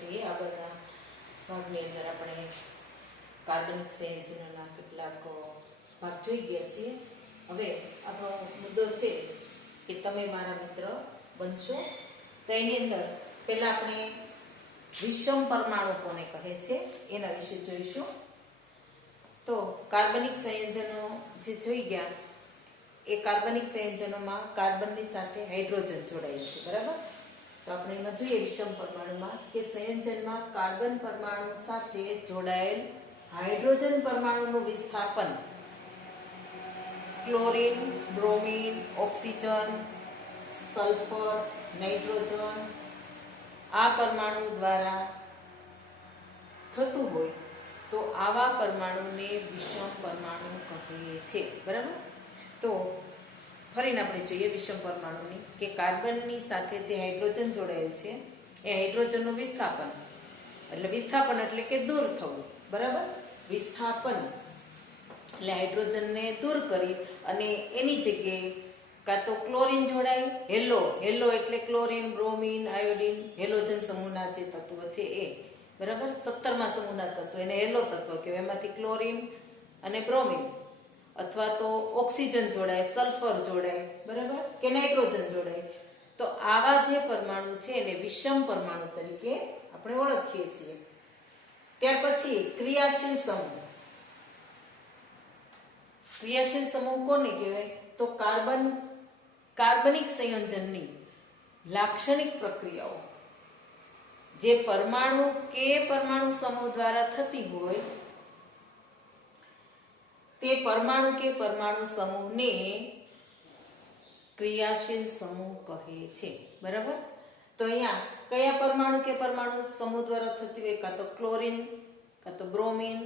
જોઈએ આગળના ભાગની અંદર આપણે કાર્બનિક સંયોજનોના કેટલાક ભાગ જોઈ ગયા છીએ. હવે આપણો મુદ્દો છે કે તમે મારા મિત્ર બનશો. તો એની અંદર પહેલા આપણે વિષમ પરમાણુ કોને કહે છે એના વિશે જોઈશું. તો કાર્બનિક સંયોજનો જે જોઈ ગયા એ કાર્બનિક સંયોજનોમાં કાર્બનની સાથે હાઇડ્રોજન જોડાયેલ છે, બરાબર. તો આપણે એમાં જોઈએ વિષમ પરમાણુમાં કે સંયોજનમાં કાર્બન પરમાણુ સાથે જોડાયેલ હાઇડ્રોજન પરમાણુનું વિસ્થાપન chlorine, bromine, oxygen, sulphur, nitrogen આ પરમાણુ દ્વારા થતું હોય તો આવા પરમાણુને વિષમ પરમાણુ કહે છે, બરાબર. તો ફરીને આપણે જોઈએ વિષમ પરમાણુની કે કાર્બનની સાથે જે હાઇડ્રોજન જોડાયેલ છે એ હાઇડ્રોજનનું વિસ્થાપન એટલે કે દૂર થવું, બરાબર. વિસ્થાપન એટલે હાઇડ્રોજનને દૂર કરી અને એની જગ્યાએ કાં તો ક્લોરીન જોડાય, હેલો એટલે ક્લોરીન, બ્રોમીન, આયોડીન, હેલોજન સમૂહના જે તત્વો છે એ, બરાબર. 17મા સમૂહના તત્વો એને હેલો તત્વ કહેવાય. એમાંથી ક્લોરીન અને બ્રોમીન અથવા તો ઓક્સિજન જોડાય, સલ્ફર જોડાય, બરાબર, કે નાઇટ્રોજન જોડાય. તો આવા જે પરમાણુ છે એને વિષમ પરમાણુ તરીકે આપણે ઓળખીએ છીએ. ત્યાર પછી ક્રિયાશીલ સમૂહ. ક્રિયાશીલ સમૂહ કોને કહેવાય? તો કાર્બનિક સંયોજનની લાક્ષણિક પ્રક્રિયાઓ જે પરમાણુ કે પરમાણુ સમૂહ દ્વારા થતી હોય તે પરમાણુ કે પરમાણુ સમૂહને ક્રિયાશીલ સમૂહ કહે છે, બરાબર. તો અહીંયા કયા પરમાણુ કે પરમાણુ સમૂહ દ્વારા થતી હોય? કાં તો ક્લોરીન, કાં તો બ્રોમીન,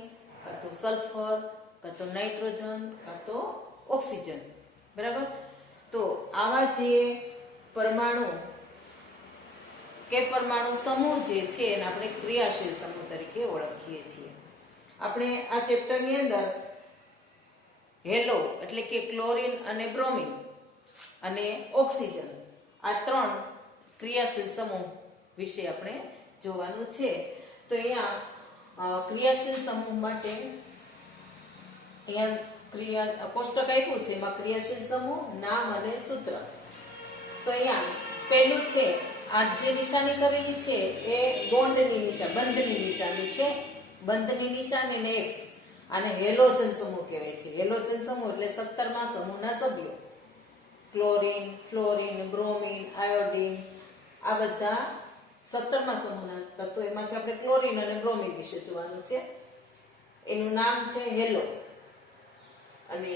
કાં તો સલ્ફર, કાં તો નાઇટ્રોજન, કાં તો ઓક્સિજન, બરાબર. તો આવા જે પરમાણુ કે પરમાણુ સમૂહ જે છે એને આપણે ક્રિયાશીલ સમૂહ તરીકે ઓળખીએ છીએ. આપણે આ ચેપ્ટરની અંદર હેલો એટલે કે ક્લોરીન અને બ્રોમીન અને ઓક્સિજન આ 3 ક્રિયાશીલ સમૂહ વિશે આપણે જોવાનું છે. તો અહીંયા ક્રિયાશીલ સમૂહ માટે અહીંયા કોષ્ટક આપ્યું છે, એમાં ક્રિયાશીલ સમૂહ, નામ અને સૂત્ર. તો અહીંયા પહેલું છે આ જે નિશાની કરેલી છે એ બોન્ડની નિશાની, બંધની નિશાની છે. બંધની નિશાની ને X. આને હેલોજન સમૂહ કહેવાય છે. હેલોજન સમૂહ એટલે 17મા સમૂહના સભ્યો ક્લોરીન, ફ્લોરીન, બ્રોમીન, આયોડીન આ બધા 17મા સમૂહના તત્વો. એમાંથી આપણે ક્લોરીન અને બ્રોમીન વિશે જોવાનું છે. એનું નામ છે હેલો અને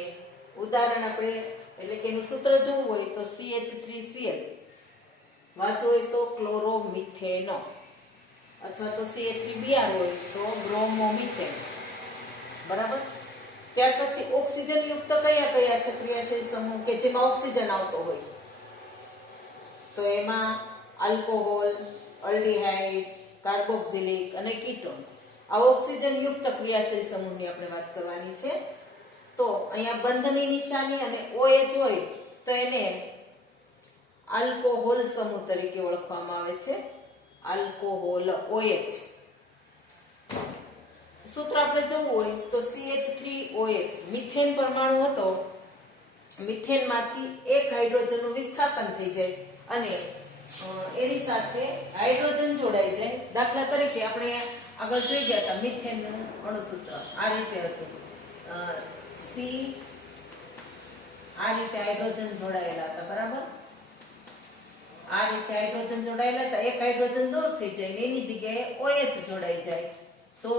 ઉદાહરણ આપણે એટલે કે એનું સૂત્ર જોવું હોય તો CH3Cl, વાંચવું હોય તો ક્લોરોમિથેનો, અથવા તો CH3Br હોય તો બ્રોમોમિથેન, બરાબર. ત્યાર પછી ઓક્સિજન યુક્ત કયા છે ક્રિયાશીલ સમૂહ કે જેમાં ઓક્સિજન આવતો હોય? તો એમાં આલ્કોહોલ, અલ્ડીહાઇડ, કાર્બોક્સિલિક અને કીટોન આ ઓક્સિજન યુક્ત ક્રિયાશીલ સમૂહની આપણે વાત કરવાની છે. તો અહીંયા બંધની નિશાની અને OH હોય તો એને આલ્કોહોલ સમૂહ તરીકે ઓળખવામાં આવે છે. Alcohol OH. સૂત્ર આપણે જોવું હોય તો CH3OH મિથેન પરમાણુ હતો. મિથેનમાંથી એક હાઇડ્રોજનનું વિસ્થાપન થઈ જાય અને એની સાથે હાઇડ્રોજન જોડાઈ જાય. દાખલા તરીકે આપણે આગળ જોઈ ગયા હતા મિથેનનું અણુસૂત્ર આ રીતે હતું. C આ રીતે હાઇડ્રોજન જોડાયેલા હતા, બરાબર. આ રીતે હાઇડ્રોજન જોડાયેલા હતા. એક હાઇડ્રોજન દૂર થઈ જાય એની જગ્યાએ OH જોડાઈ જાય તો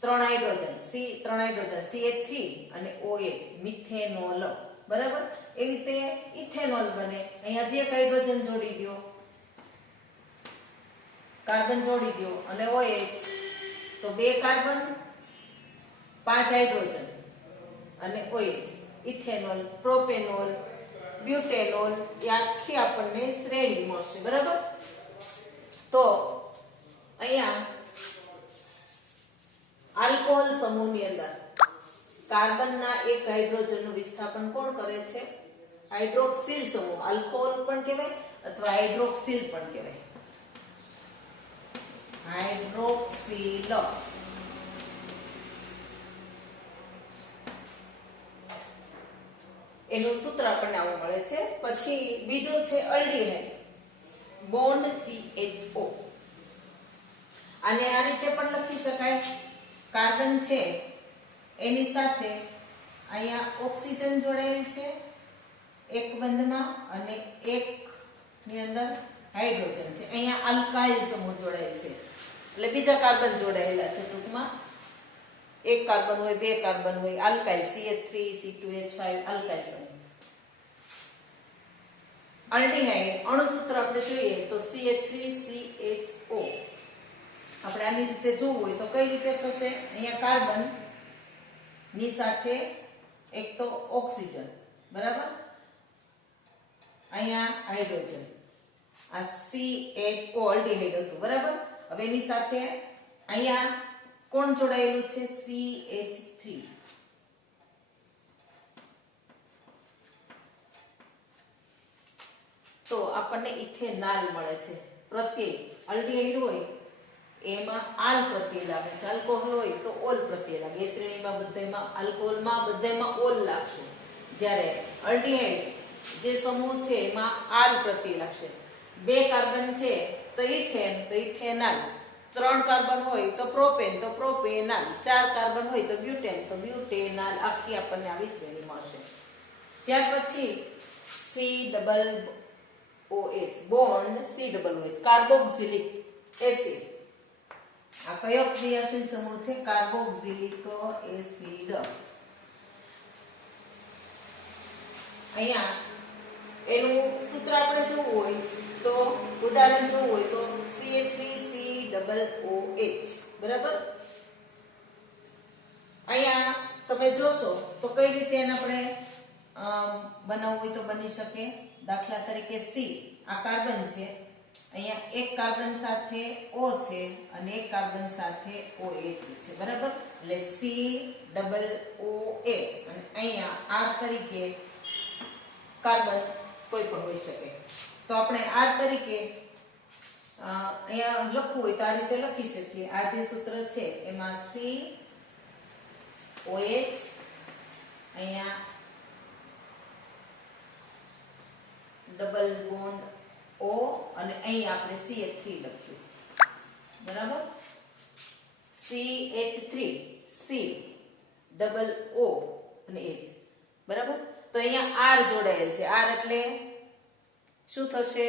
ત્રણ હાઇડ્રોજન CH3 અને OH મિથેનોલ, બરાબર. એવી રીતે ઇથેનોલ બને. અહીંયા જે હાઇડ્રોજન જોડી દો, કાર્બન જોડી દો અને OH તો 2 કાર્બન 5 હાઇડ્રોજન અને OH ઇથેનોલ, પ્રોપેનોલ, બ્યુટેનોલ એ આખી આપણને શ્રેણી મળશે, બરાબર. તો અહીંયા આલ્કોહોલ સમૂહની અંદર કાર્બનના એક હાઇડ્રોજનનું વિસ્થાપન કોણ કરે છે? હાઇડ્રોક્સિલ સમૂહ. આલ્કોહોલ પણ કહેવાય અથવા હાઇડ્રોક્સિલ પણ કહેવાય. હાઇડ્રોક્સિલ. એનું સૂત્ર આપણને આવું મળે છે. પછી બીજું છે અલ્ડીહાઇડ, બોન્ડ CHO. આને આ રીતે પણ લખી શકાય. કાર્બન છે એની સાથે અહીંયા ઓક્સિજન જોડાયેલ છે એક બંધમાં અને એક ની અંદર હાઇડ્રોજન છે. અહીંયા આલ્કાઇલ સમૂહ જોડાયેલ છે એટલે બીજા કાર્બન જોડાયેલા છે. ટૂંકમાં એક કાર્બન હોય, બે કાર્બન હોય, આલ્કાઇલ CH3 C2H5 આલ્કાઇલ સમૂહ. અલ્ડીહાઇડ અણુસૂત્ર આપણે જોઈએ તો CH3CHO. આપણે આની રીતે જોવું હોય તો કઈ રીતે થશે? અહીંયા કાર્બન ની સાથે એક તો ઓક્સિજન, બરાબર, અહીંયા હાઇડ્રોજન, આ CHO અલ્ડીહાઇડ હતું, બરાબર. હવે એની સાથે અહીંયા કોણ જોડાયેલું છે? CH3. તો આપણને ઇથેનાલ મળે છે. પ્રત્યય અલ્ડીહાઇડ હોય એમાં આલ પ્રત્યય લાગે છે, આલ્કોહોલ હોય તો ઓલ પ્રત્યય લાગે. એ શ્રેણીમાં બધામાં આલ્કોહોલમાં બધામાં ઓલ લાગશે. જ્યારે અલ્ડીહાઇડ જે સમૂહ છે એમાં આલ પ્રત્યય લાગશે. બે કાર્બન છે તો ઇથેન તો ઇથેનાલ, ત્રણ કાર્બન હોય તો પ્રોપેન તો પ્રોપેનાલ, ચાર કાર્બન હોય તો બ્યુટેન તો બ્યુટેનાલ. આખી આપણને આવી શ્રેણી મળશે. ત્યાર પછી COOH bond COOH carboxylic acid. આ કયો ક્રિયાશીલ સમૂહ છે? Carboxylic acid. અહીંયા એનું સૂત્ર આપણે જોવું હોય તો ઉદાહરણ જોવું હોય તો CH3COOH, બરાબર. અહીંયા તમે જોશો તો કઈ રીતે એને આપણે બનાવવું હોય તો બની શકે. દાખલા તરીકે C આ કાર્બન છે, અહીંયા એક કાર્બન સાથે O છે અને એક કાર્બન સાથે OH છે, બરાબર. એટલે COOH અને અહીંયા R તરીકે કાર્બન કોઈ પણ હોઈ શકે. તો આપણે R તરીકે અહીંયા લખવું હોય તો આ રીતે લખી શકીએ. આ જે સૂત્ર છે એમાં COH, અહીંયા ડબલ બોન્ડ O અને અહીં આપણે CH3 લખ્યું, બરાબર. CH3 C ડબલ O અને H, બરાબર. તો અહીંયા R જોડાયેલ છે. R એટલે શું થશે?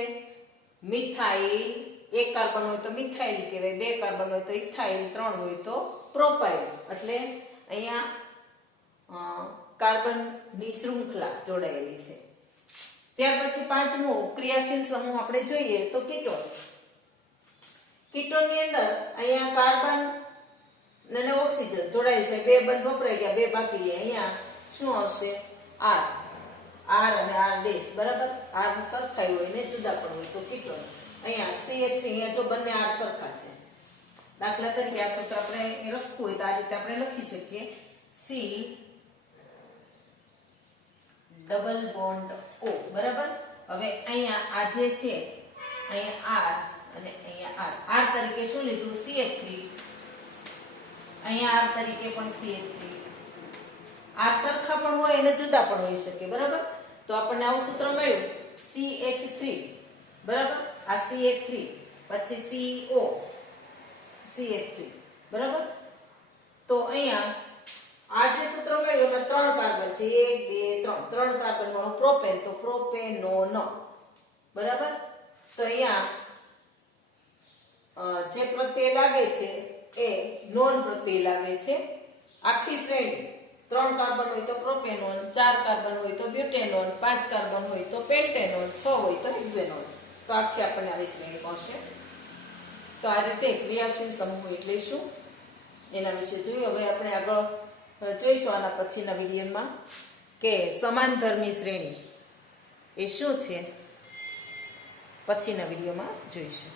મિથાઇલ. એક કાર્બન હોય તો મિથાઇલ કહેવાય, બે કાર્બન હોય તો ઇથાઇલ, ત્રણ હોય તો પ્રોપાઇલ. એટલે અહીંયા કાર્બન ની શૃંખલા જોડાયેલી છે. ત્યાર પછી પાંચમો ક્રિયાશીલ સમૂહ આપણે જોઈએ તો કીટોન. કીટોન ની અંદર અહીંયા કાર્બન અને ઓક્સિજન જોડાયેલ છે. બે બંધ વપરાઈ ગયા, બે બાકી રહ્યા. અહીંયા શું આવશે? R અને R ડેશ, બરાબર. R સરખાઈ હોય ને જુદા પણ હોય તો કીટોન. અહીંયા CH3, અહીંયા જો બંને R સરખા છે. દાખલા તરીકે આ સૂત્ર આપણે લખવું હોય તો આ રીતે આપણે લખી શકીએ. C ડબલ બોન્ડ O, બરાબર. હવે અહીંયા આ જે છે અહીંયા R અને અહીંયા R તરીકે શું લીધું? CH3. અહીંયા R તરીકે પણ CH3. R સરખા પણ હોય અને જુદા પણ હોઈ શકે, બરાબર. તો આપણને આવું સૂત્ર મળ્યું CH3, બરાબર. આ CH3 પછી CO CH3, બરાબર. તો અહીંયા આ જે સૂત્ર મળ્યું એમાં ત્રણ કાર્બન છે, 1 2 3 ત્રણ કાર્બન વાળું પ્રોપેન તો પ્રોપેનોન, બરાબર. તો અહીંયા જે પ્રત્યય લાગે છે એ નોન પ્રત્યય લાગે છે. આખી શ્રેણી ત્રણ કાર્બન હોય તો પ્રોપેનોન, ચાર કાર્બન હોય તો બ્યુટેનોન, પાંચ કાર્બન હોય તો પેન્ટેનોન, 6 હોય તો હેક્ઝેનોન. તો આખી આપણને આવી શ્રેણી મળશે. તો આ રીતે ક્રિયાશીલ સમૂહ એટલે શું એના વિશે જોયું. હવે આપણે આગળ જોઈશું આના પછીના વિડીયોમાં કે સમાનધર્મી શ્રેણી એ શું છે. પછીના વિડીયોમાં જોઈશું.